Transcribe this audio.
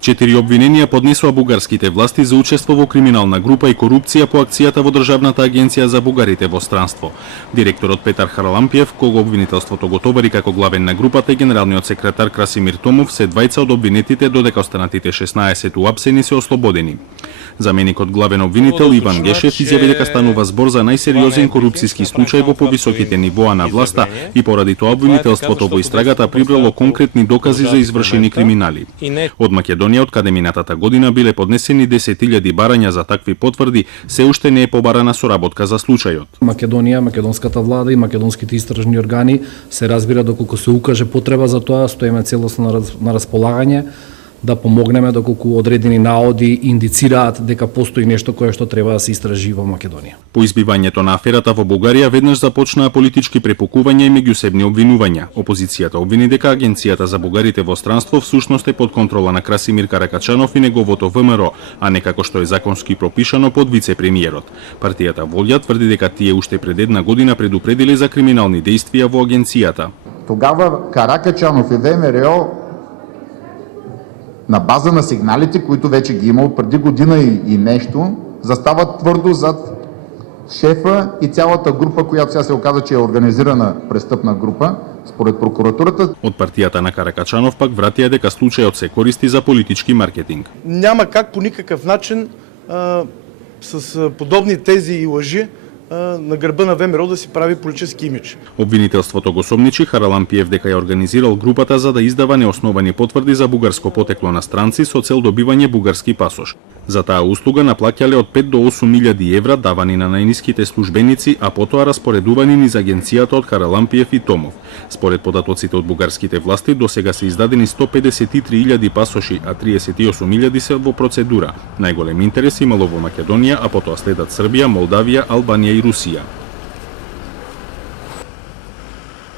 4 обвиненија поднесува бугарските власти за учество во криминална група и корупција по акцијата во Државната агенција за бугарите во странство. Директорот Петар Харалампиев, кого обвинителството го товари како главен на групата, и генералниот секретар Красимир Томов се двајца од обвинетите, додека останатите 16 уапсени се ослободени. Заменикот главен обвинител Иван Гешев изјави дека станува збор за најсериозен корупциски случај во повисоките нивоа на власта и поради тоа обвинителството во истрагата прибрало конкретни докази за извршени криминали. Од Македонија, од каде минатата година биле поднесени 10.000 барања за такви потврди, се уште не е побарана соработка за случајот. Македонија, македонската влада и македонските истражни органи се разбира доколку се укаже потреба за тоа, стоиме целосно на располагање да помогнеме доколку одредени наоди индицираат дека постои нешто кое што треба да се истражи во Македонија. По избивањето на аферата во Бугарија веднаш започнаа политички препукувања и меѓусебни обвинувања. Опозицијата обвини дека Агенцијата за бугарите во странство всушност е под контрола на Красимир Каракачанов и неговото ВМРО, а не како што е законски пропишано под вице-премиерот. Партијата Волја тврди дека тие уште пред една година предупредиле за криминални дејствија во агенцијата. Тогава Каракачанов и ВМРО на база на сигналите, които вече ги имал преди година и нещо, застават твърдо зад шефа и цялата група, която сега се оказа, че е организирана престъпна група, според прокуратурата. Од партијата на Каракачанов пак вратија дека случајот се користи за политички маркетинг. Няма как по никакъв начин с подобни тези и лъжи на грба на ВМРО да си прави политически имидж. Обвинителството го сомничи Харалампиев дека ја организирал групата за да издава неосновани потврди за бугарско потекло на странци со цел добивање бугарски пасош. За таа услуга наплаќале од 5 до 8.000 евра давани на најниските службеници, а потоа распоредувани низ агенцијата од Харалампиев и Томов. Според податоците од бугарските власти, досега се издадени 153.000 пасоши, а 38.000 се во процедура. Најголем интерес имало во Македонија, а потоа следат Србија, Молдавија, Албанија и Русија.